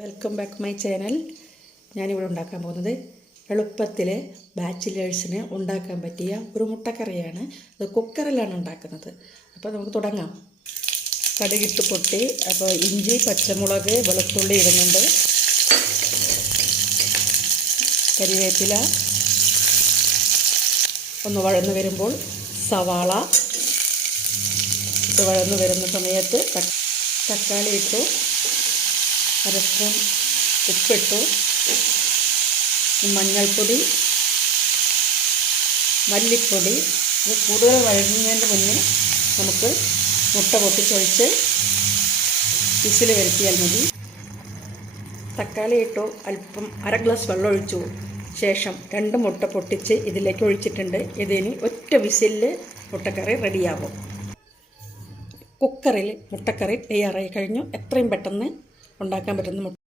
Welcome back my channel. ഞാനിവിടെ ഉണ്ടാക്കാൻ പോകുന്നത് എളുപ്പത്തിൽ ബാച്ചിലേഴ്സിന് ഉണ്ടാക്കാൻ പറ്റിയ ഒരു മുട്ടക്കറിയാണ്. അത് കുക്കറിലാണ് ഉണ്ടാക്കുന്നത്. അപ്പോൾ നമുക്ക് തുടങ്ങാം. കടുകിട്ട് പൊട്ടി, അപ്പോൾ ഇഞ്ചി, പച്ചമുളക്, വെളുത്തുള്ളി ഇടുന്നുണ്ട്. കരിവേപ്പില ഒന്ന് വഴന്നു വരുമ്പോൾ സവാള ഇത് വഴന്നു വരുന്ന സമയത്ത് തക്കാളി ഇട്ടു, അര സ്പൂൺ ഉപ്പിട്ടു, മഞ്ഞൾപ്പൊടി, മല്ലിപ്പൊടി. ഇത് കൂടുതൽ വഴങ്ങുന്നതിന് മുന്നേ നമുക്ക് മുട്ട പൊട്ടിച്ചൊഴിച്ച് വിസിൽ വരുത്തിയാൽ മതി. തക്കാളി ഇട്ടു, അല്പം അര ഗ്ലാസ് വെള്ളം ഒഴിച്ചു ശേഷം 2 മുട്ട പൊട്ടിച്ച് ഇതിലേക്ക് ഒഴിച്ചിട്ടുണ്ട്. ഇതിനി ഒറ്റ വിസിലിൽ മുട്ടക്കറി റെഡിയാകും. കുക്കറിൽ മുട്ടക്കറി തയ്യാറായി കഴിഞ്ഞു. എത്രയും പെട്ടെന്ന് ഉണ്ടാക്കാൻ പറ്റുന്ന